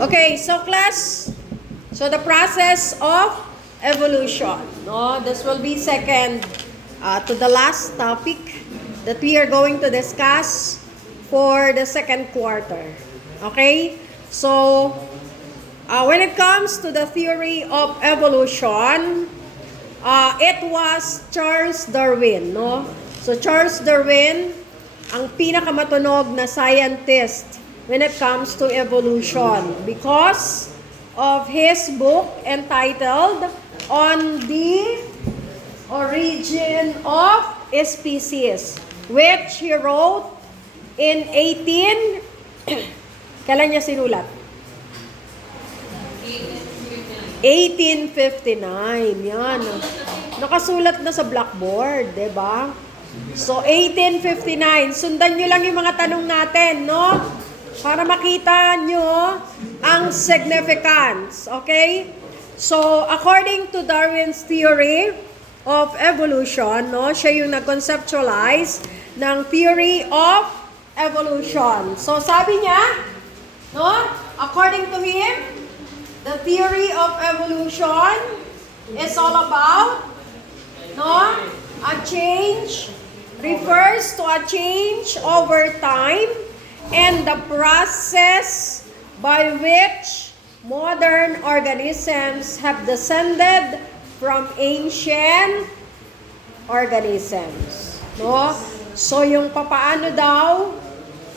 Okay, so class, so the process of evolution. No, this will be second to the last topic that we are going to discuss for the second quarter. Okay, so when it comes to the theory of evolution, it was Charles Darwin. No, so Charles Darwin, ang pinakamatunog na scientist when it comes to evolution because of his book entitled On the Origin of Species, which he wrote in 18 kailan niya sinulat? 1859. Yan. Nakasulat na sa blackboard, 'di ba? So 1859. Sundan niyo lang yung mga tanong natin, no? Para makita nyo ang significance. Okay? So, according to Darwin's theory of evolution, no, siya yung nag-conceptualize ng theory of evolution. So, sabi niya, no, according to him, the theory of evolution is all about, no, a change refers to a change over time and the process by which modern organisms have descended from ancient organisms. No? So yung papaano daw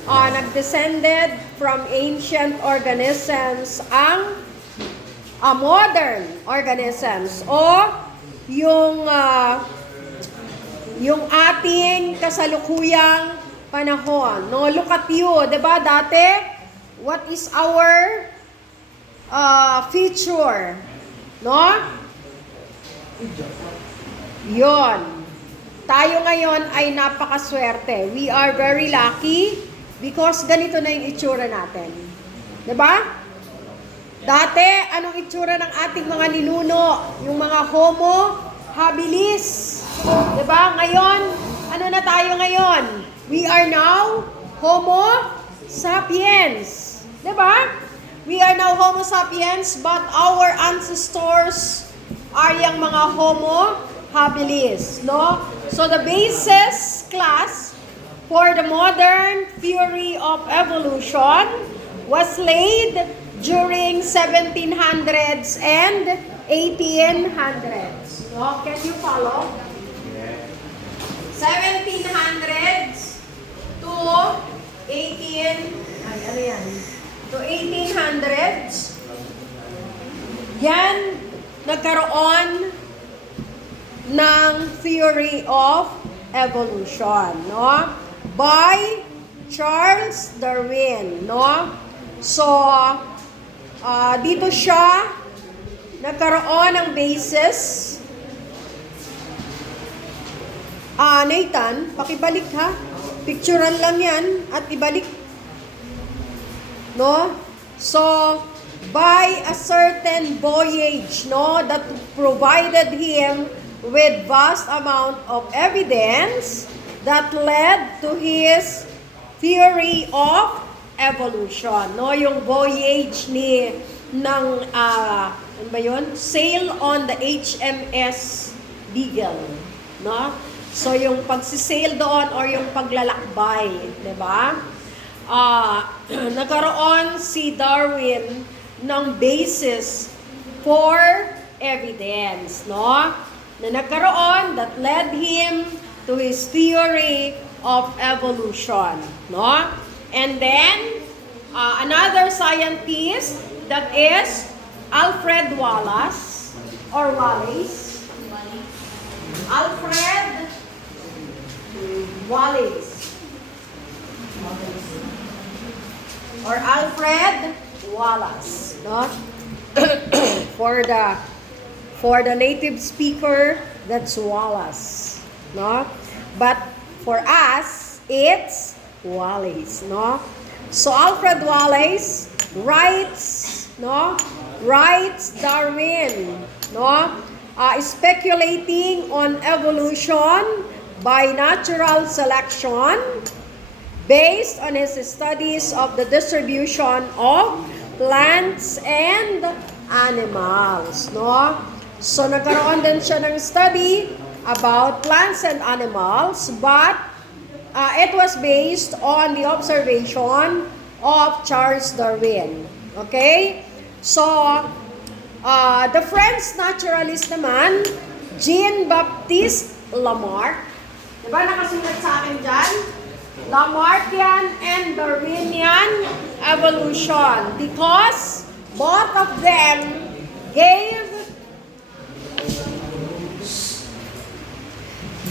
nag-descended from ancient organisms ang modern organisms o yung ating kasalukuyang panahon. No, look at you, 'di ba? Dati, what is our future? No? Yon. Tayo ngayon ay napakaswerte. We are very lucky because ganito na yung itsura natin. 'Di ba? Dati, anong itsura ng ating mga ninuno? Yung mga Homo habilis. 'Di ba? Ngayon, ano na tayo ngayon? We are now Homo sapiens. Diba? We are now Homo sapiens, but our ancestors are yung mga Homo habilis. No? So the basis class for the modern theory of evolution was laid during 1700s and 1800s. No? Can you follow? 1700s to 1800s. Yan, nagkaroon ng theory of evolution, no? By Charles Darwin, no? So, dito siya nagkaroon ng basis. Nathan, pakibalik ha. Picturean lang yan at ibalik. No? So, by a certain voyage, no, that provided him with vast amount of evidence that led to his theory of evolution. No, yung voyage ng ano ba yun? Sail on the HMS Beagle, no? So, yung pagsisail doon or yung paglalakbay, di ba? Nagkaroon si Darwin ng basis for evidence, no? Na nagkaroon that led him to his theory of evolution, no? And then, another scientist that is Alfred Wallace or Wallace. Alfred Wallace or Alfred Wallace, no? for the native speaker, that's Wallace, no? But for us, it's Wallace, no? So Alfred Wallace writes Darwin, no? Speculating on evolution by natural selection based on his studies of the distribution of plants and animals, no? So nagkaroon din siya ng study about plants and animals, but it was based on the observation of Charles Darwin. Okay? So, the French naturalist naman, Jean-Baptiste Lamarck. Diba nakasulat sa akin dyan? Lamarckian and Darwinian evolution, because both of them gave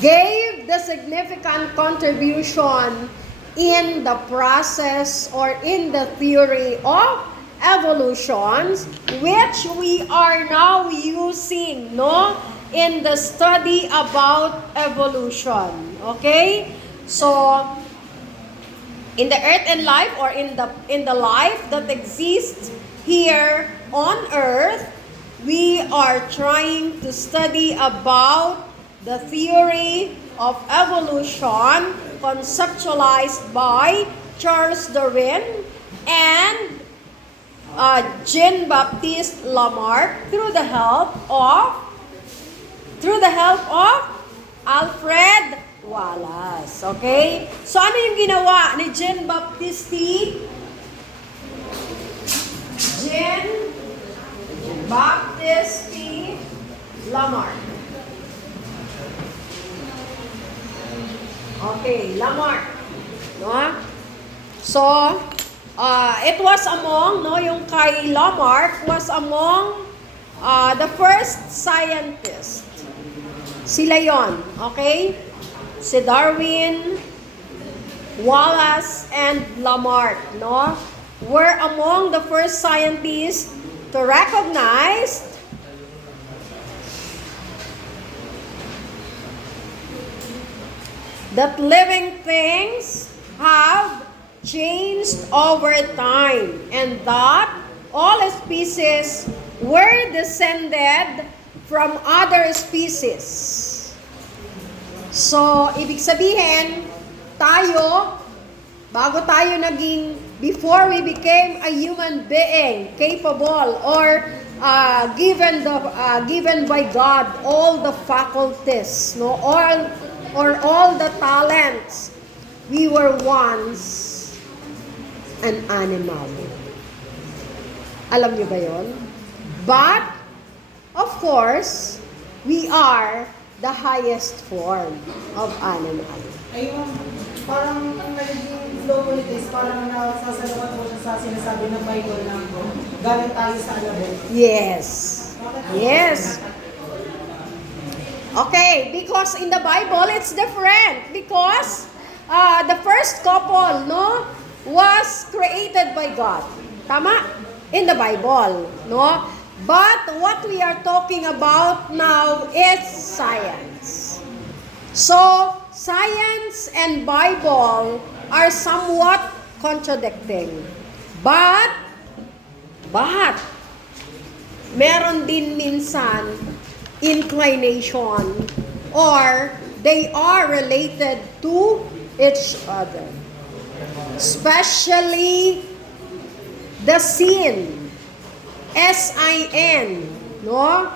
the significant contribution in the process or in the theory of evolutions, which we are now using, no, in the study about evolution. Okay? So, in the earth and life, or in the life that exists here on earth, we are trying to study about the theory of evolution conceptualized by Charles Darwin and Jean-Baptiste Lamarck through the help of Alfred Wallace. Okay? So ano yung ginawa ni Jean-Baptiste Lamarck? Okay, Lamarck. No? So, it was among, no, yung kay Lamarck was among the first scientist. Sila yon, okay? Si Darwin, Wallace, and Lamarck, no, were among the first scientists to recognize that living things have changed over time and that all species were descended from other species. So, ibig sabihin, tayo, bago tayo naging, before we became a human being, capable or given by God all the faculties, no, or all the talents, we were once an animal. Alam niyo ba yon? But, of course, we are the highest form of animal. Ayun, parang ang naging flow ulit is parang nasasalukan mo siya sa sinasabi ng Bible na galing tayo sa alabok. Yes. Yes. Okay, because in the Bible, it's different. Because the first couple, no, was created by God. Tama? In the Bible, no? But what we are talking about now is science. So, science and Bible are somewhat contradicting. But, meron din minsan inclination or they are related to each other. Especially the sin, S-I-N, no?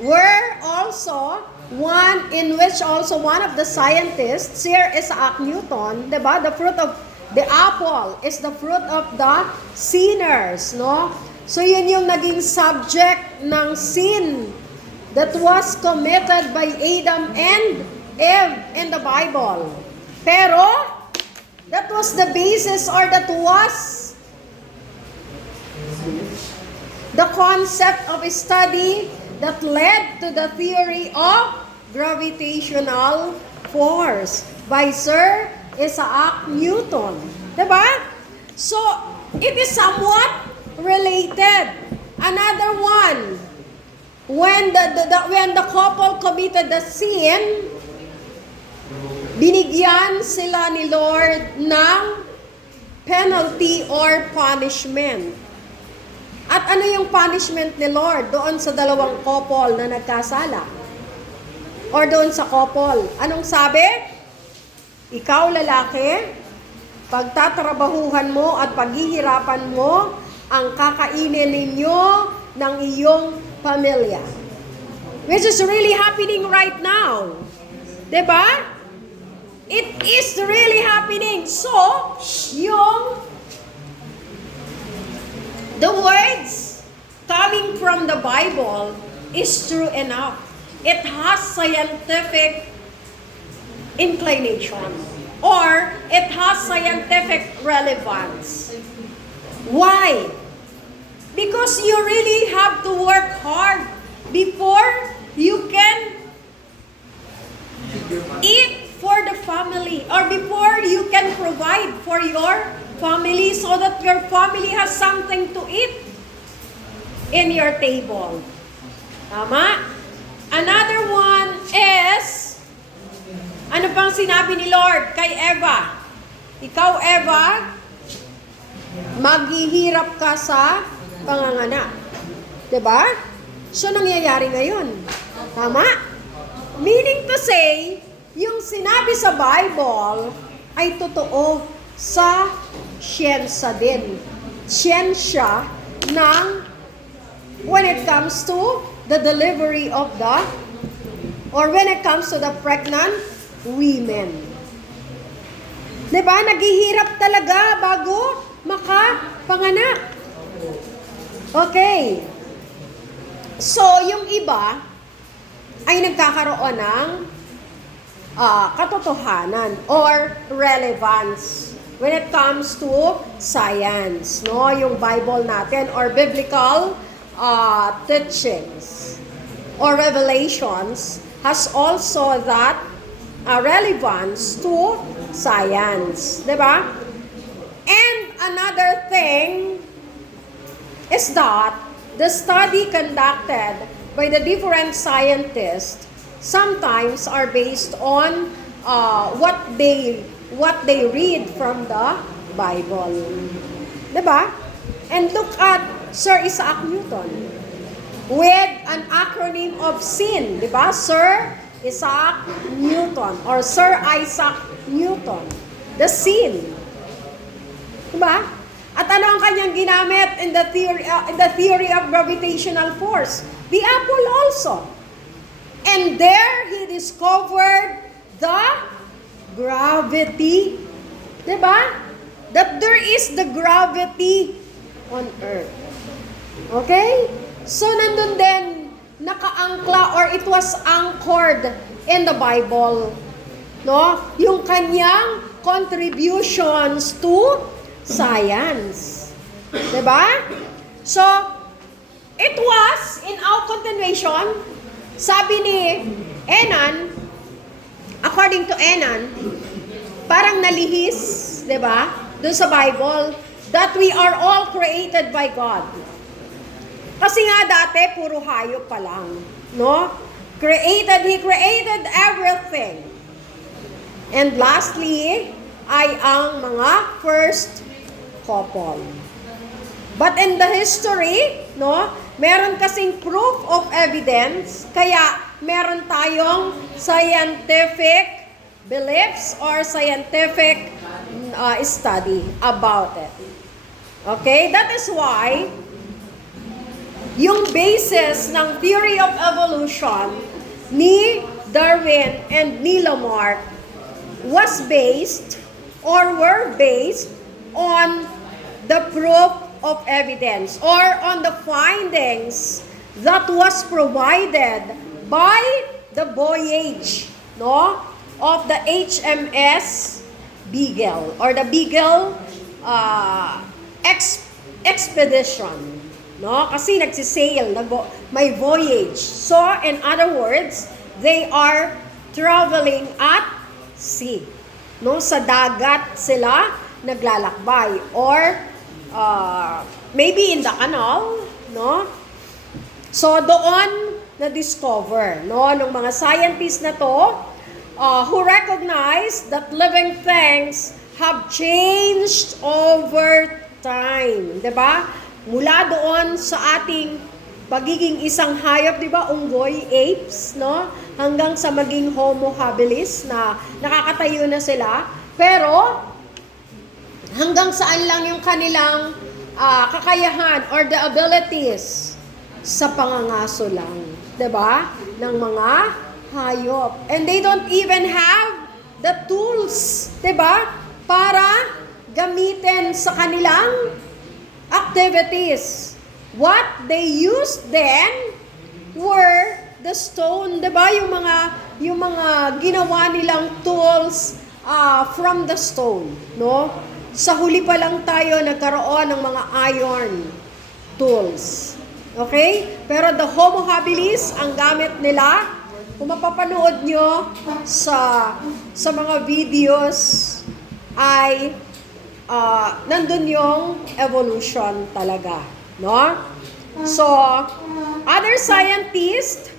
Were also one in which also one of the scientists, here is Isaac Newton, diba? The fruit of the apple is the fruit of the sinners, no? So yun yung naging subject ng sin that was committed by Adam and Eve in the Bible. Pero, that was the basis or that was the concept of study that led to the theory of gravitational force by Sir Isaac Newton. Diba? So, it is somewhat related. Another one, when the couple committed the sin, binigyan sila ni Lord ng penalty or punishment. At ano yung punishment ni Lord doon sa dalawang couple na nagkasala? Or doon sa couple? Anong sabi? Ikaw lalaki, pagtatrabahuhan mo at paghihirapan mo ang kakainin ninyo ng iyong pamilya. Which is really happening right now. Diba? It is really happening. So, the words coming from the Bible is true enough. It has scientific inclination or it has scientific relevance. Why? Because you really have to work hard before you can eat for the family or before you can provide for your family so that your family has something to eat in your table. Tama? Another one is, ano pang sinabi ni Lord kay Eva? Ikaw, Eva, maghihirap ka sa panganganak. Diba? So, nangyayari ngayon. Tama? Meaning to say, yung sinabi sa Bible ay totoo sa siyensya din. Siyensya ng when it comes to the delivery of the or when it comes to the pregnant women. Diba? Naghihirap talaga bago makapanganak. Okay. So, yung iba ay nagkakaroon ng katotohanan or relevance when it comes to science, no? Yung Bible natin or biblical teachings or revelations has also that relevance to science, di ba? And another thing is that the study conducted by the different scientists sometimes are based on what they read from the Bible. Diba? And look at Sir Isaac Newton with an acronym of SIN. Diba? Sir Isaac Newton or Sir Isaac Newton. The SIN. Diba? At ano ang kanyang ginamit in the theory of gravitational force? The apple also. And there he discovered the gravity. Diba? That there is the gravity on earth. Okay? So nandun din nakaangkla or it was anchored in the Bible. No? Yung kanyang contributions to science. Diba? So, it was, in our continuation, sabi ni Enan, according to Enan, parang nalihis, diba? Doon sa Bible, that we are all created by God. Kasi nga dati, puro hayop pa lang. No? He created everything. And lastly, ay ang mga first couple. But in the history, no, meron kasing proof of evidence, kaya meron tayong scientific beliefs or scientific study about it. Okay? That is why yung basis ng theory of evolution ni Darwin and ni Lamarck was based or were based on the proof of evidence or on the findings that was provided by the voyage, no, of the HMS Beagle or the Beagle expedition, no? Kasi nagsisail, may voyage. So, in other words, they are traveling at sea. No, sa dagat sila naglalakbay or maybe in the canal, no? So doon na-discover, no, ng mga scientists na to who recognize that living things have changed over time, 'di ba? Mula doon sa ating pagiging isang hayop, 'di ba, unggoy, apes, no? Hanggang sa maging Homo habilis na nakakatayo na sila. Pero hanggang saan lang yung kanilang kakayahan or the abilities sa pangangaso lang. 'Di ba? Ng mga hayop. And they don't even have the tools, 'di ba? Para gamitin sa kanilang activities. What they used then were the stone, 'di ba? Yung mga ginawa nilang tools from the stone, no? Sa huli pa lang tayo nagkaroon ng mga iron tools. Okay? Pero the Homo habilis, ang gamit nila, kung mapapanood nyo sa mga videos, ay nandun yung evolution talaga. No? So, other scientists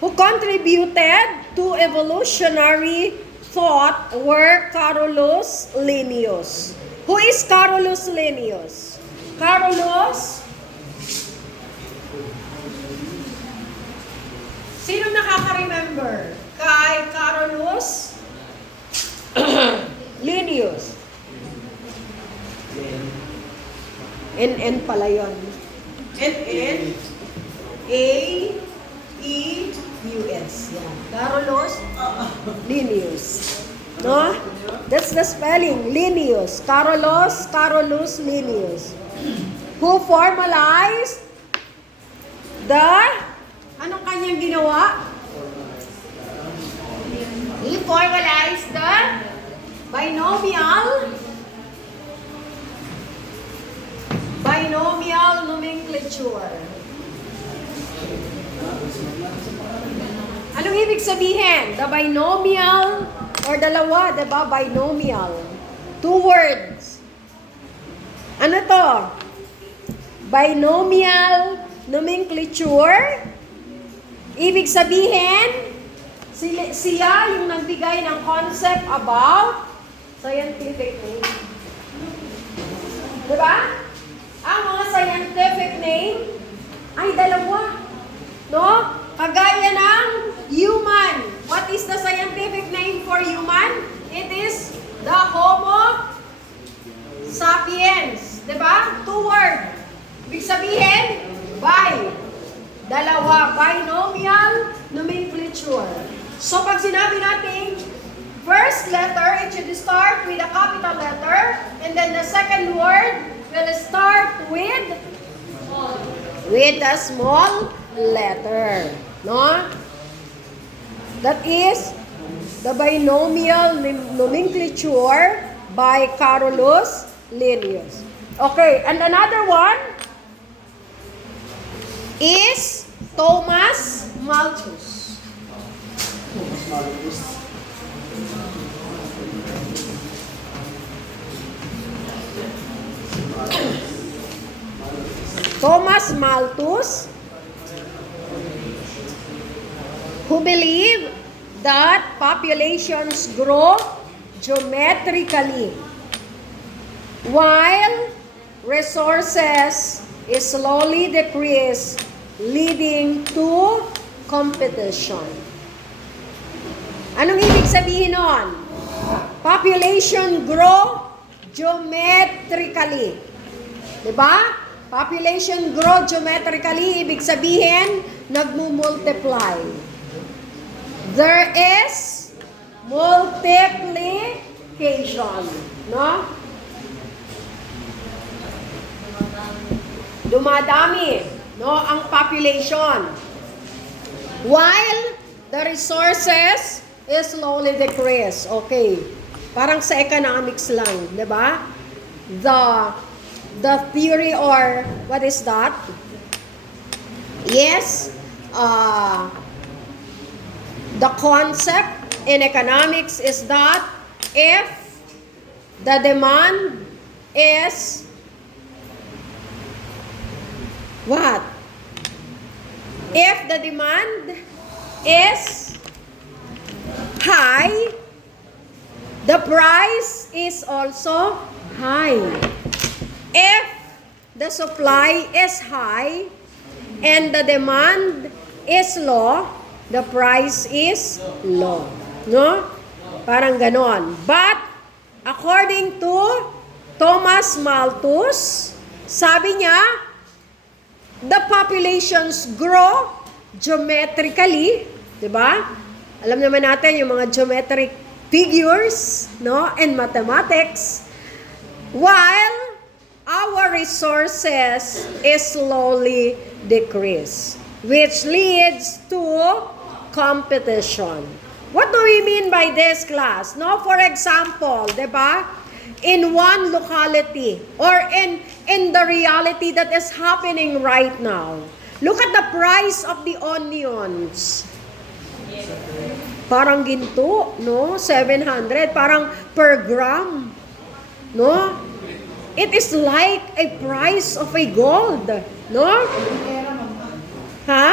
who contributed to evolutionary thought were Carolus Linnaeus. Who is Carolus Linnaeus? Carolus? Sino nakaka-remember? Kay Carolus Linnaeus. N pala yun. N-N-A-E-U-S. Yan. Carolus Linnaeus. No? That's the spelling. Linnaeus. Carolus Linnaeus. Who formalized anong kanyang ginawa? He formalized the binomial nomenclature. Anong ibig sabihin? The binomial or dalawa, diba? Binomial. 2 words. Ano to? Binomial nomenclature. Ibig sabihin, siya yung nagbigay ng concept about scientific name. Diba? Ang mga scientific name ay dalawa. No? Kagaya ng human. What is the scientific name for human? It is the Homo sapiens. Diba? 2 word. Ibig sabihin, dalawa. Binomial nomenclature. So, pag sinabi natin, first letter, it should start with a capital letter, and then the second word will start with a small letter. No? That is the binomial nomenclature by Carolus Linnaeus. Okay, and another one is Thomas Malthus. Thomas Malthus, who believed that populations grow geometrically while resources slowly decrease, leading to competition. Anong ibig sabihin nun? Population grow geometrically. Diba? Population grow geometrically, ibig sabihin, nagmumultiply. There is multiplication. No? Dumadami, no, ang population. While the resources is slowly decrease. Okay. Parang sa economics lang, 'di ba? The theory, or what is that? Yes, the concept in economics is that if the demand is what? If the demand is high, the price is also high. If the supply is high and the demand is low, the price is low. No? Parang ganon. But according to Thomas Malthus, sabi niya, the populations grow geometrically, di ba? Alam naman natin yung mga geometric figures, no, and mathematics, while our resources is slowly decrease, which leads to competition. What do we mean by this, class? No, for example, di ba? In one locality or in the reality that is happening right now, look at the price of the onions. Parang ginto, no? 700, parang per gram, no? It is like a price of a gold, no? Ha?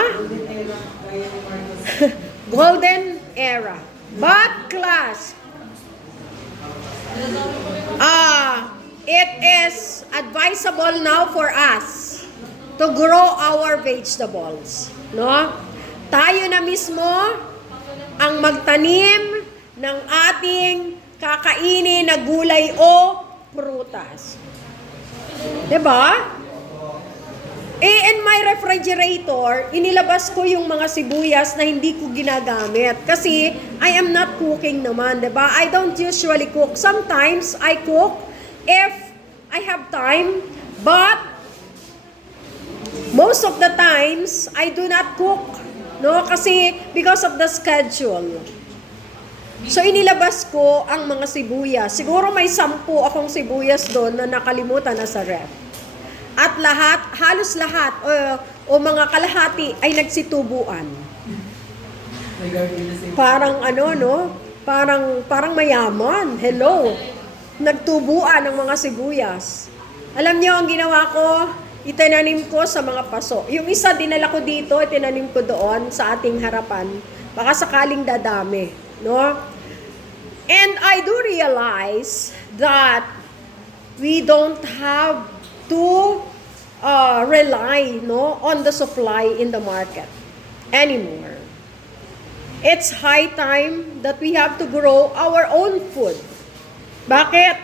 Golden era. But class, it is advisable now for us to grow our vegetables, no? Tayo na mismo ang magtanim ng ating kakainin na gulay o prutas. Diba? In my refrigerator, inilabas ko yung mga sibuyas na hindi ko ginagamit. Kasi I am not cooking naman, diba? I don't usually cook. Sometimes I cook if I have time, but most of the times I do not cook. No? Kasi because of the schedule. So inilabas ko ang mga sibuyas. Siguro may 10 akong sibuyas doon na nakalimutan na sa ref. At halos lahat, o mga kalahati ay nagsitubuan. Parang no? Parang mayaman. Hello. Nagtubuan ng mga sibuyas. Alam niyo, ang ginawa ko, itinanim ko sa mga paso. Yung isa, dinala ko dito, itinanim ko doon sa ating harapan. Baka sakaling dadami. No? And I do realize that we don't have to rely on the supply in the market anymore. It's high time that we have to grow our own food. Bakit?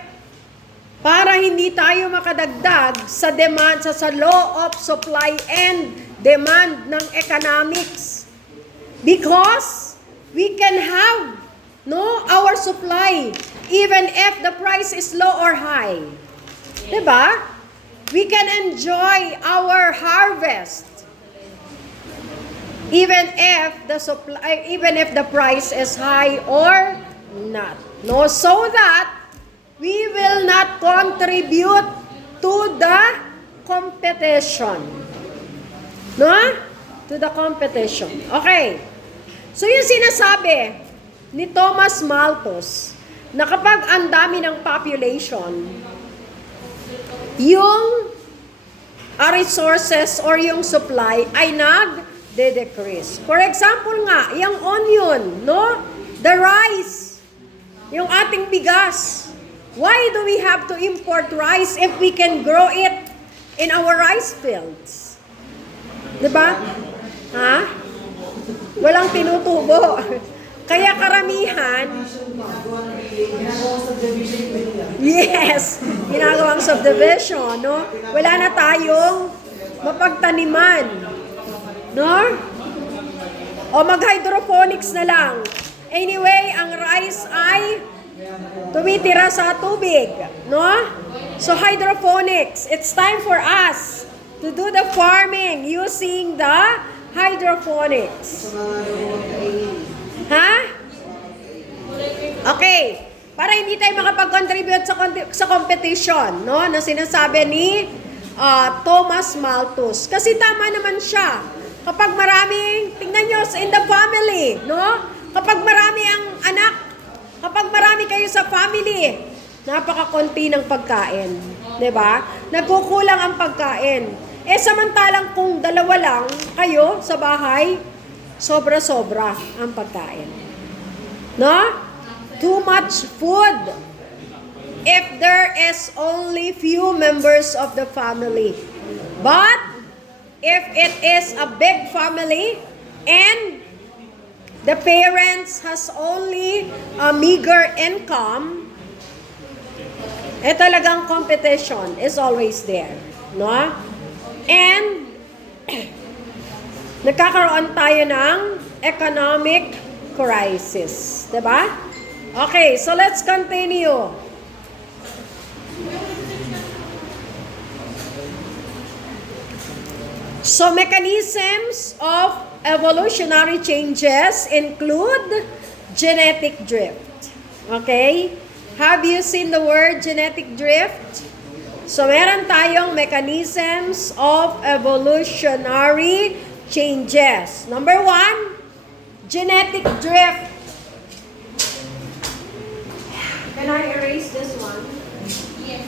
Para hindi tayo makadagdag sa demand, sa law of supply and demand ng economics. Because we can have our supply even if the price is low or high. Diba? We can enjoy our harvest even if the price is high or not. No, so that we will not contribute to the competition. No? To the competition. Okay. So yung sinasabi ni Thomas Malthus na kapag ang dami ng population, yung resources or yung supply ay nag-decrease. For example nga, yung onion, no? The rice, yung ating bigas. Why do we have to import rice if we can grow it in our rice fields? Diba? Ha? Walang tinutubo. Kaya karamihan, yes, ginagawang subdivision, no? Wala na tayong mapagtaniman, no? O mag-hydroponics na lang. Anyway, ang rice ay tumitira sa tubig, no? So hydroponics, it's time for us to do the farming using the hydroponics. Ha? Okay. Para hindi tayo makapag-contribute sa competition, no? Na sinasabi ni Thomas Malthus. Kasi tama naman siya. Kapag maraming, tingnan nyo, in the family, no? Kapag marami ang anak, kapag marami kayo sa family, napakakunti ng pagkain. Diba? Nagkukulang ang pagkain. Samantalang kung dalawa lang kayo sa bahay, sobra-sobra ang pagkain. No? Too much food if there is only few members of the family. But if it is a big family and the parents has only a meager income talagang competition is always there, no? And nagkakaroon tayo ng economic crisis, 'di ba? Okay, so let's continue. So mechanisms of evolutionary changes include genetic drift. Okay? Have you seen the word genetic drift? So meron tayong mechanisms of evolutionary changes. Number 1, genetic drift. Can I erase this one? Yes.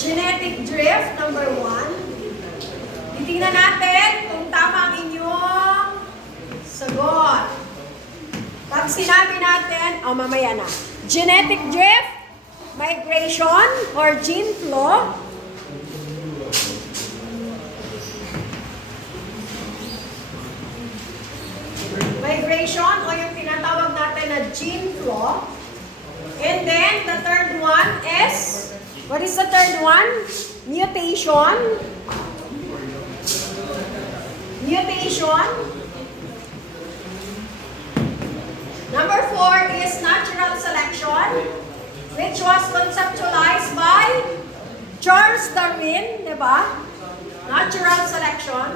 Genetic drift, number 1. Titingnan natin kung tama ang inyong sagot. Pag sinabi natin, mamaya na. Genetic drift, migration, or gene flow. Migration, o yung tinatawag natin na gene flow. And then, the third one is, what is the third one? Mutation. Mutation. Number 4 is natural selection, which was conceptualized by Charles Darwin, di ba? Natural selection.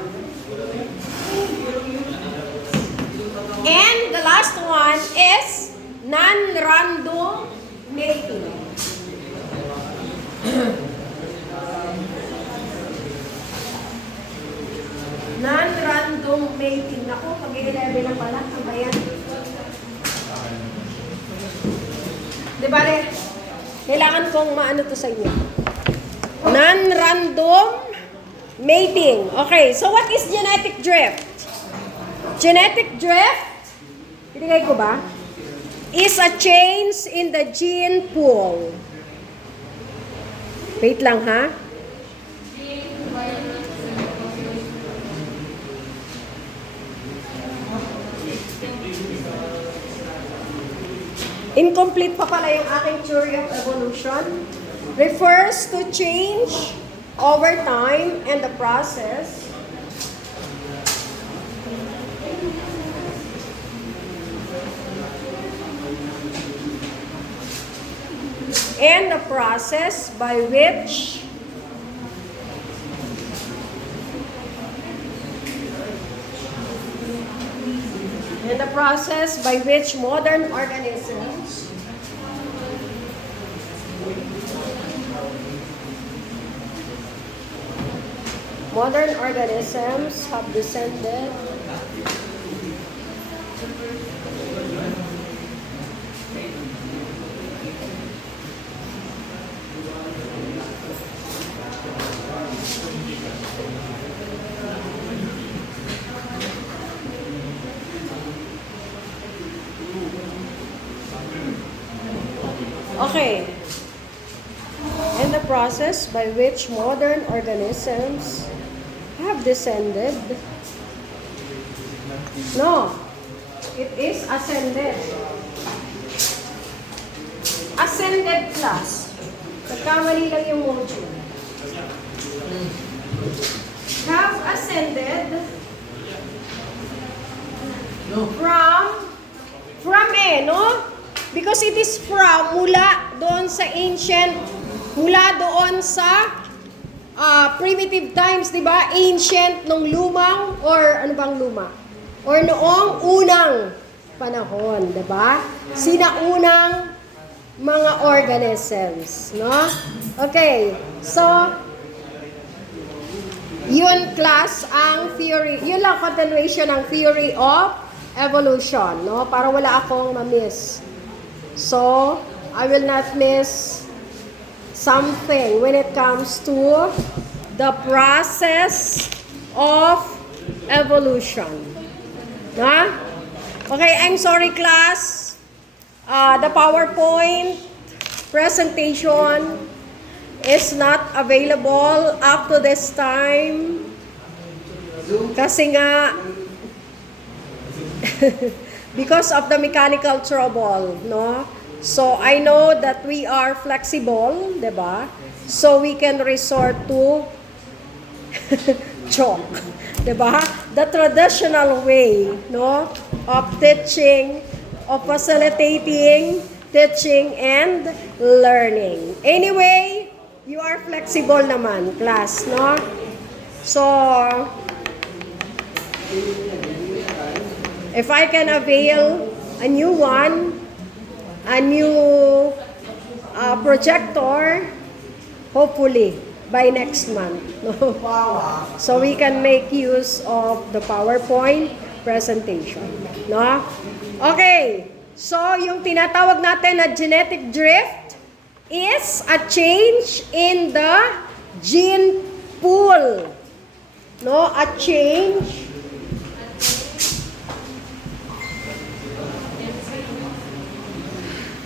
And the last one is non-random mating. Non-random mating. Ako, pag-11 na pala. Ang bayan. Di ba, kailangan kong maano to sa inyo. Non-random mating. Okay, so what is genetic drift? Genetic drift, pinigay ko ba? Is a change in the gene pool. Wait lang ha. Incomplete pa pala yung aking theory of evolution. Refers to change over time and the process by which modern organisms have descended Okay. And the process by which modern organisms have descended. No. It is ascended. Ascended class. Nagkamali lang yung module. Have ascended from no? Because it is from, mula doon sa ancient, mula doon sa primitive times, di ba? Ancient nung lumang, or ano bang luma? Or noong unang panahon, di ba? Sinaunang mga organisms, no? Okay, so, yun class ang theory, yun lang continuation ng theory of evolution, no? Para wala akong ma-miss. So, I will not miss something when it comes to the process of evolution. No? Okay, I'm sorry class. The PowerPoint presentation is not available up to this time. Kasi nga, because of the mechanical trouble, no? So, I know that we are flexible, di ba? So, we can resort to chalk. Di ba? The traditional way, no? Of teaching, of facilitating, teaching, and learning. Anyway, you are flexible naman, class, no? So, if I can avail a new one, a new projector, hopefully by next month. No? So we can make use of the PowerPoint presentation. No? Okay. So yung tinatawag natin na genetic drift is a change in the gene pool. No? A change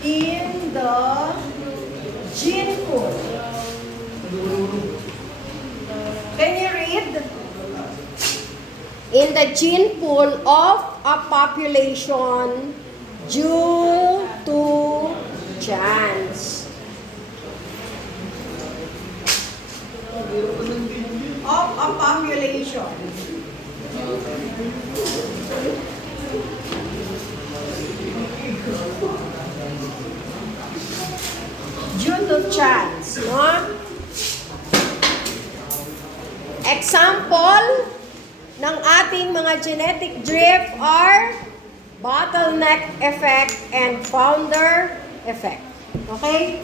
in the gene pool. Can you read? In the gene pool of a population due to chance. Of a population. Due to chance, no? Example ng ating mga genetic drift are bottleneck effect and founder effect. Okay?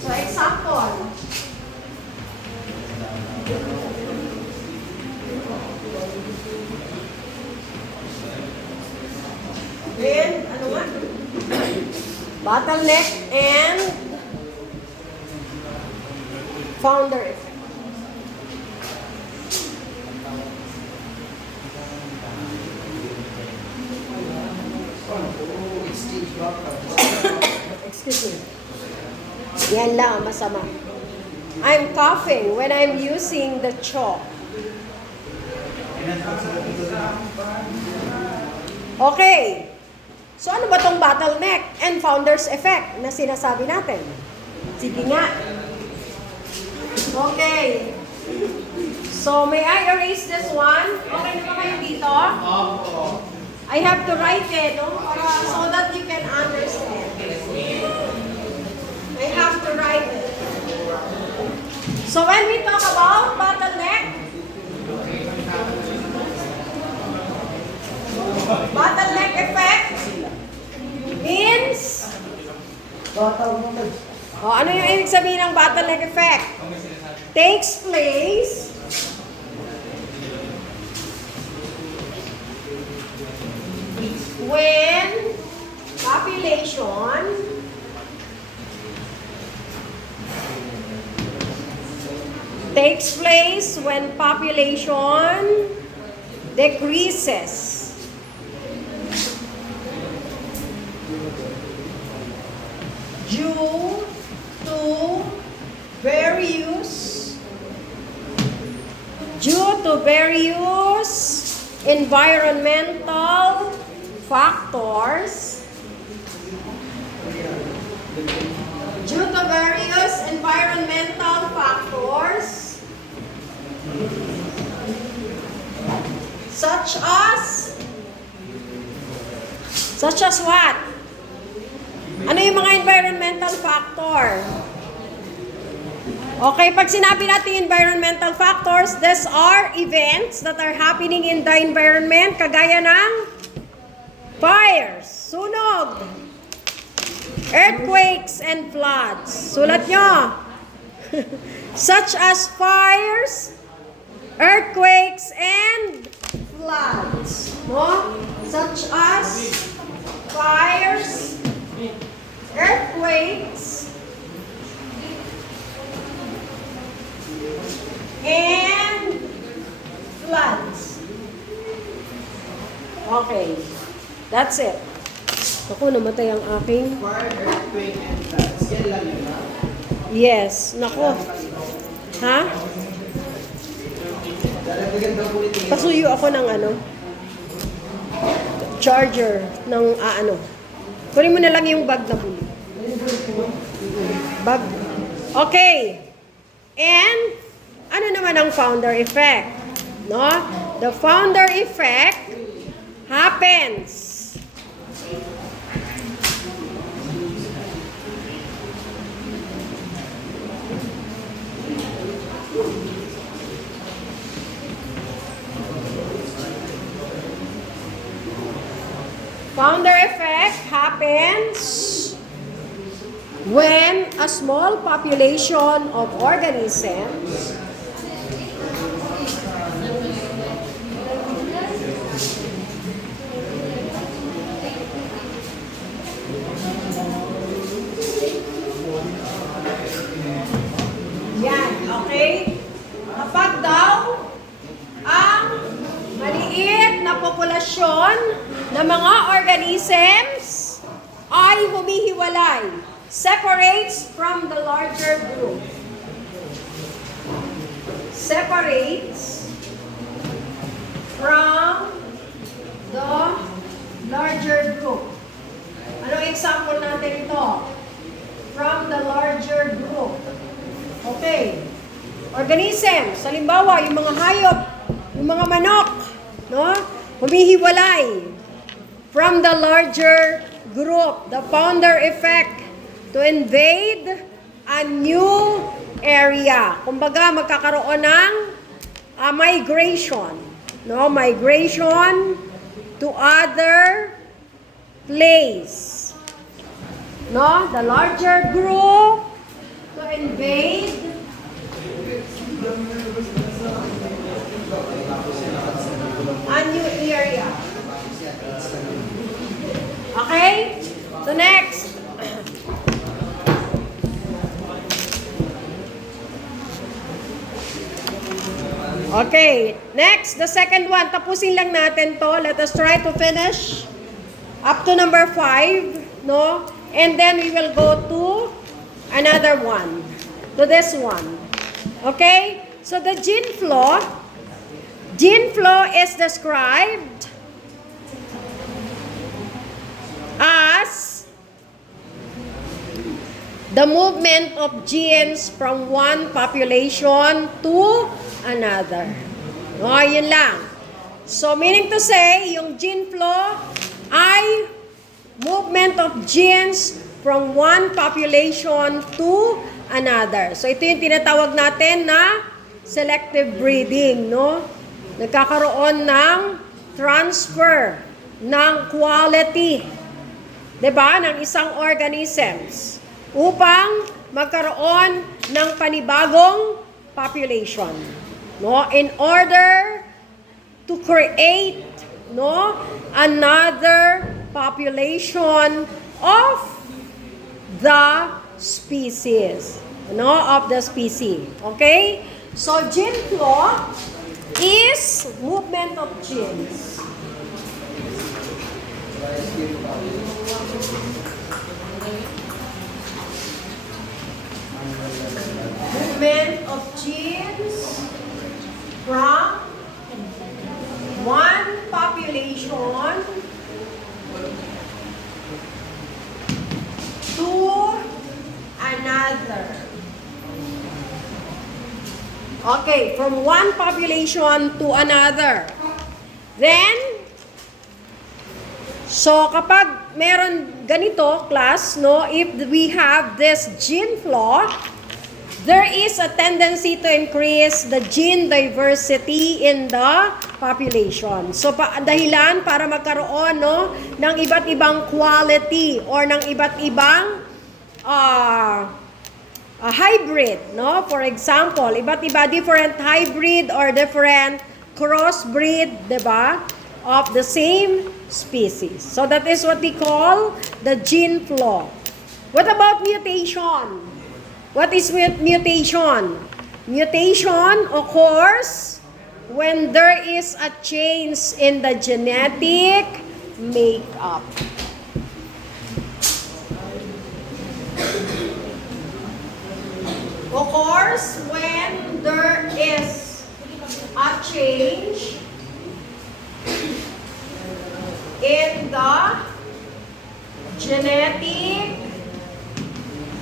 So, example. Then, ano nga? Bottleneck and founder effect. Excuse me. Yan lang, masama. I'm coughing when I'm using the chalk. Okay. So ano ba tong bottleneck and founder's effect na sinasabi natin? Sige nga. Okay. So may I erase this one? Okay na ba kayo dito? I have to write it, no? So that you can understand. I have to write it. So when we talk about bottleneck effect means ano yung ibig sabihin ng bottleneck effect? Takes place when population decreases due to various environmental factors such as what? Ano yung mga environmental factor? Okay, pag sinabi natin environmental factors, these are events that are happening in the environment, kagaya ng fires, sunog, earthquakes, and floods. Sulat nyo. Such as fires, earthquakes, and floods. No? Such as fires, earthquakes, and floods. Okay. That's it. Ako, namatay ang aking... Fire, earthquake, and floods. Yan lang yun, ha? Yes. Nako. Ha? Dalagdagan daw ulit yun. Pasuyo ako ng charger ng Kunin mo na lang yung bag na buli. Bag. Okay. And, ano naman ang founder effect? No? The founder effect happens when a small population of organisms yan, okay? Kapag daw ang maliit na populasyon ng mga organisms ay humihiwalay, separates from the larger group. Separates from the larger group. Anong example natin ito? From the larger group. Okay. Organisms, halimbawa, yung mga hayop, yung mga manok, no? Humihiwalay from the larger group. The founder effect to invade a new area. Kumbaga, magkakaroon ng migration. No? Migration to other place. No? The larger group to invade a new area. Okay? So next. Okay, next, the second one. Tapusin lang natin to. Let us try to finish up to number 5, no? And then we will go to another one, to this one. Okay? So the gene flow is described as the movement of genes from one population to another. No, yun lang. So, meaning to say, yung gene flow ay movement of genes from one population to another. So, ito yung tinatawag natin na selective breeding, no? Nagkakaroon ng transfer ng quality, 'di ba, ng isang organisms upang magkaroon ng panibagong population, no, in order to create, no, another population of the species, no, of the species. Okay, so gene flow is movement of genes. Movement of genes from one population to another. Okay, from one population to another. Then, so kapag meron ganito, class, no, if we have this gene flow, there is a tendency to increase the gene diversity in the population. So, dahilan para magkaroon, no, ng iba't ibang quality or ng iba't ibang hybrid, no? For example, iba't iba, different hybrid or different crossbreed, diba, of the same species. So, that is what we call the gene flow. What about mutation? What is mutation? Mutation occurs when there is a change in the genetic makeup. Occurs when there is a change in the genetic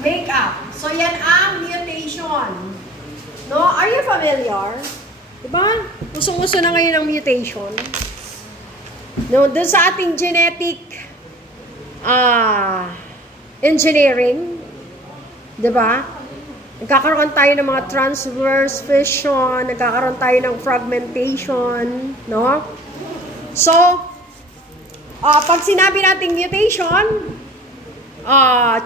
makeup. So, yan ang mutation. No? Are you familiar? Diba? Usong-uso na ngayon ang mutation. No, dun sa ating genetic engineering, diba? Nagkakaroon tayo ng mga transverse fission, nagkakaroon tayo ng fragmentation, no? So, pag sinabi nating mutation,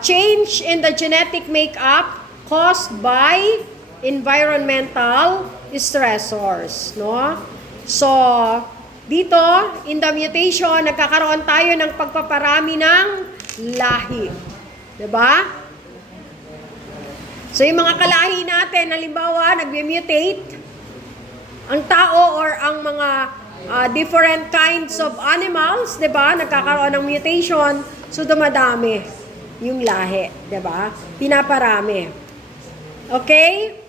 change in the genetic makeup caused by environmental stressors, no? So, dito, in the mutation, nagkakaroon tayo ng pagpaparami ng lahi. Diba? So, yung mga kalahi natin, halimbawa, nag-mutate, ang tao or ang mga different kinds of animals, diba? Nagkakaroon ng mutation, so dumadami yung lahi, diba? Pinaparami. Okay?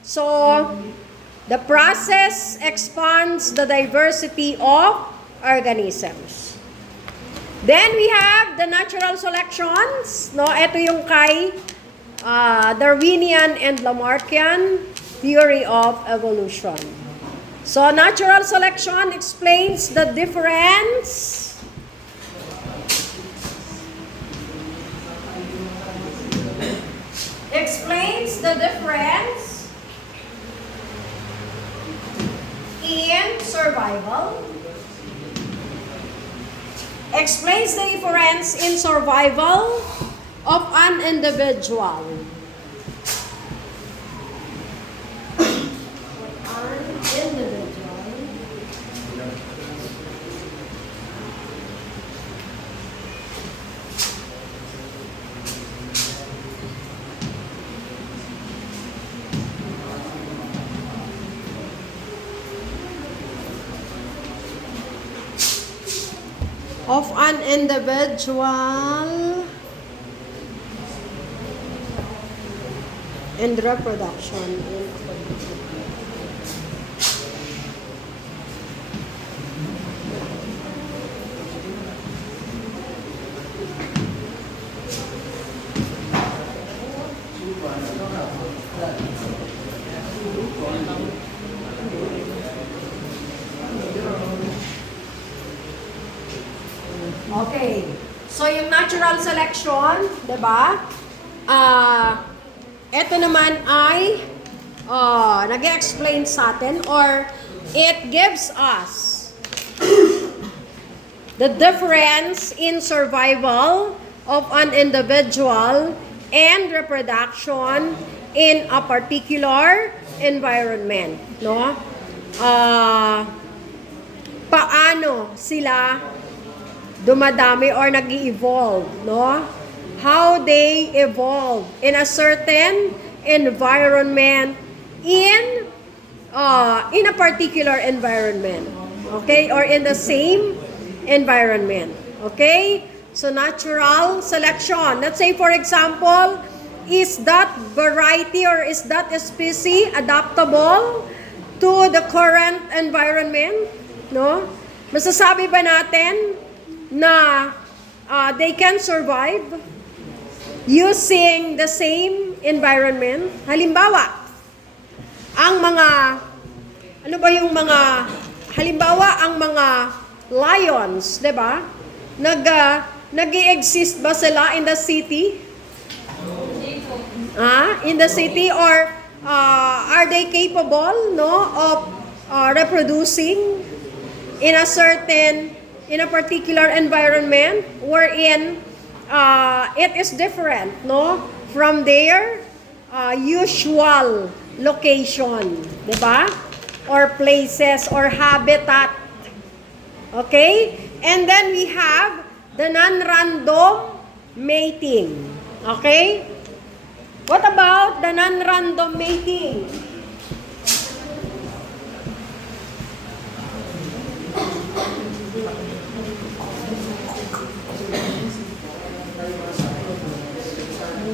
So, the process expands the diversity of organisms. Then we have the natural selections. No, ito yung kay Darwinian and Lamarckian theory of evolution. So, natural selection explains the difference in survival. Explains the difference in survival of an individual. Of an individual and reproduction. Okay. So, yung natural selection, diba? Ito naman ay nag-explain sa atin or it gives us the difference in survival of an individual and reproduction in a particular environment, no? Paano sila dumadami or nag-evolve, no? How they evolve in a certain environment in a particular environment, okay? Or in the same environment, okay? So natural selection. Let's say for example, is that variety or is that species adaptable to the current environment, no? Masasabi ba natin na they can survive using the same environment? Halimbawa, ang mga, ano ba yung mga, halimbawa, ang mga lions, di ba? Nag-i-exist ba sila in the city? In the city or are they capable, no, of reproducing in a particular environment wherein it is different, no, from their usual location, di ba? Or places or habitat. Okay? And then we have the non-random mating. Okay? What about the non-random mating?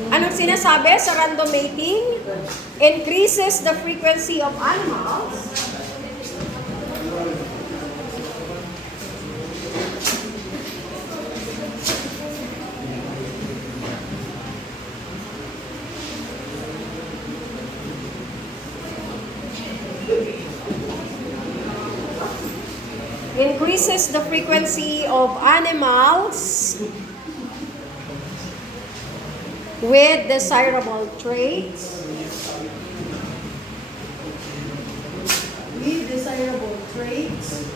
Anong sinasabi sa random mating? Increases the frequency of animals Increases the frequency of animals with desirable traits. With desirable traits.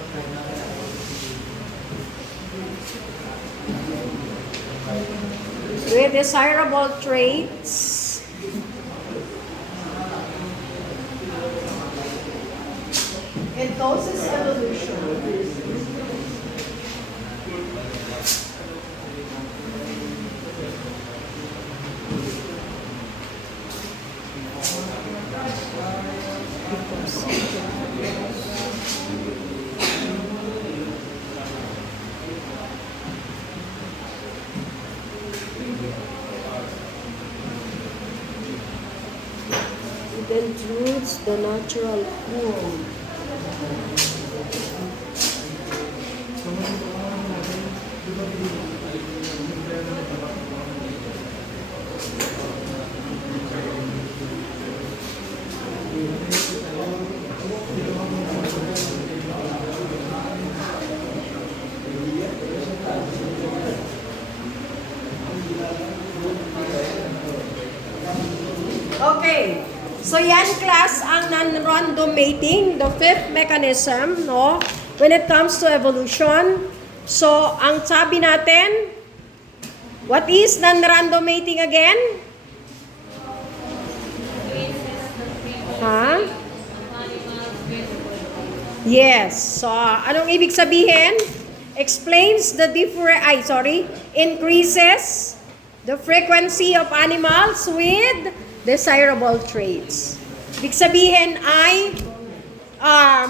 With desirable traits. It causes evolution. It intrudes the natural form. Okay. So yan class ang non-random mating, the fifth mechanism, no? When it comes to evolution. So ang sabi natin, what is non-random mating again? Ha? Yes. So anong ibig sabihin? Explains the increases the frequency of animals with desirable traits. Ibig sabihin ay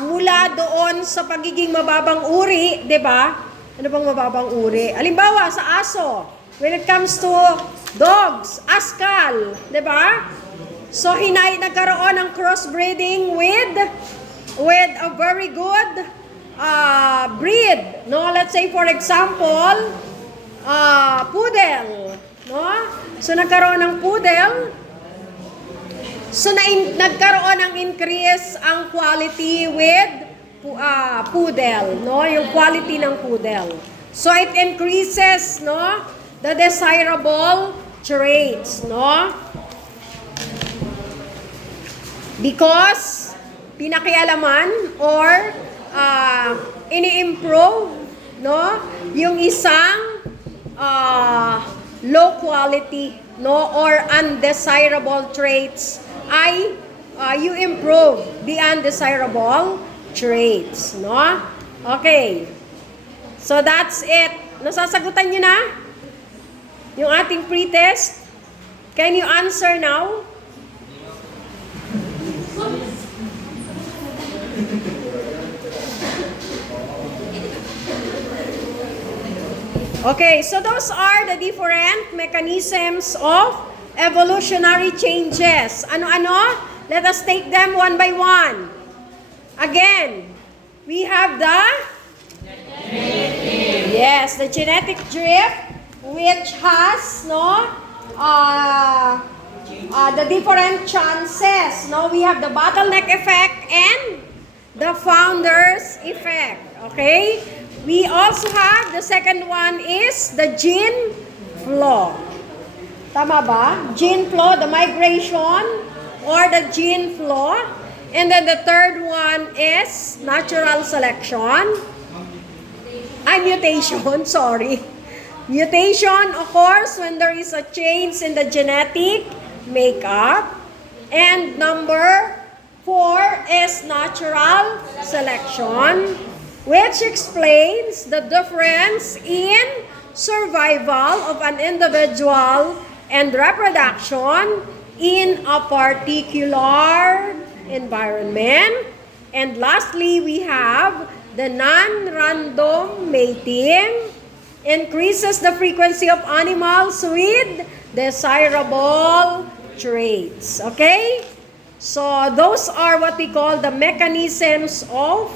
mula doon sa pagiging mababang uri, 'di ba? Ano bang mababang uri? Halimbawa sa aso, when it comes to dogs, askal, 'di ba? So nagkaroon ng crossbreeding with a very good breed, no? Let's say for example, poodle, no? So nagkaroon ng poodle. So nagkaroon ng increase ang quality with poodle, no? Yung quality ng poodle. So it increases, no, the desirable traits, no? Because pinakialaman or ini-improve, no, yung isang low quality, no, or undesirable traits ay you improve the undesirable traits, no? Okay. So that's it. Nasasagutan niyo na yung ating pre-test? Can you answer now? Okay, so those are the different mechanisms of evolutionary changes. Ano-ano? Let us take them one by one. Again, we have the the genetic drift, which has the different chances. We have the bottleneck effect and the founder's effect. Okay? We also have the second one is the gene flow. Tama ba? Gene flow, the migration or the gene flow. And then the third one is natural selection. Mutation, sorry. Mutation occurs when there is a change in the genetic makeup. And number 4 is natural selection, which explains the difference in survival of an individual and reproduction in a particular environment. And lastly, we have the non-random mating, increases the frequency of animals with desirable traits. Okay? So those are what we call the mechanisms of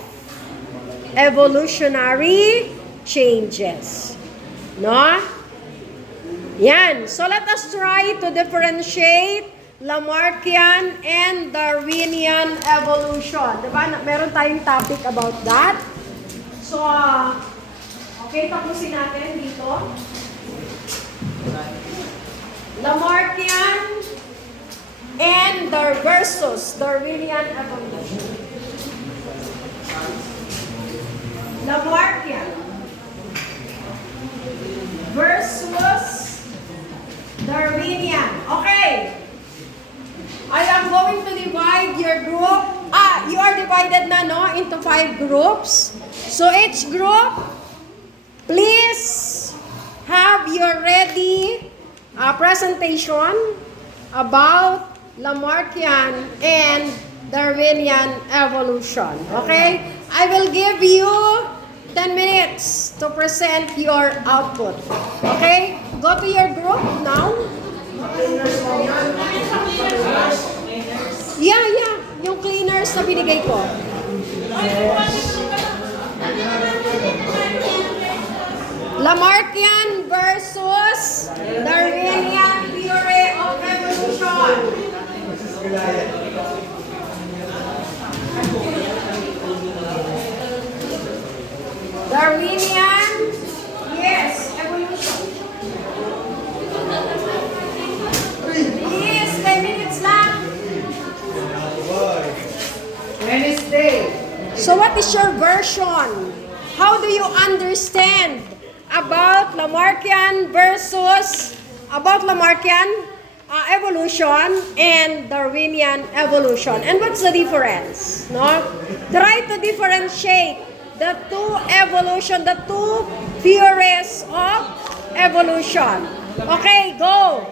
evolutionary changes. No? Yan. So let us try to differentiate Lamarckian and Darwinian evolution. Diba? Meron tayong topic about that. So, okay, tapusin natin dito. Lamarckian and versus Darwinian evolution. Lamarckian versus Darwinian. Okay. I am going to divide your group. You are divided na, no, into 5 groups. So each group, please have your ready presentation about Lamarckian and Darwinian evolution. Okay? I will give you 10 minutes to present your output. Okay? Go to your group now. Yeah. Yung cleaners na binigay ko. Lamarckian versus Darwinian theory of evolution. Darwinian, yes, evolution. Please, 10 minutes lang. Wednesday. So what is your version? How do you understand about Lamarckian evolution and Darwinian evolution? And what's the difference? No? Try to differentiate the two theories of evolution. Okay, go.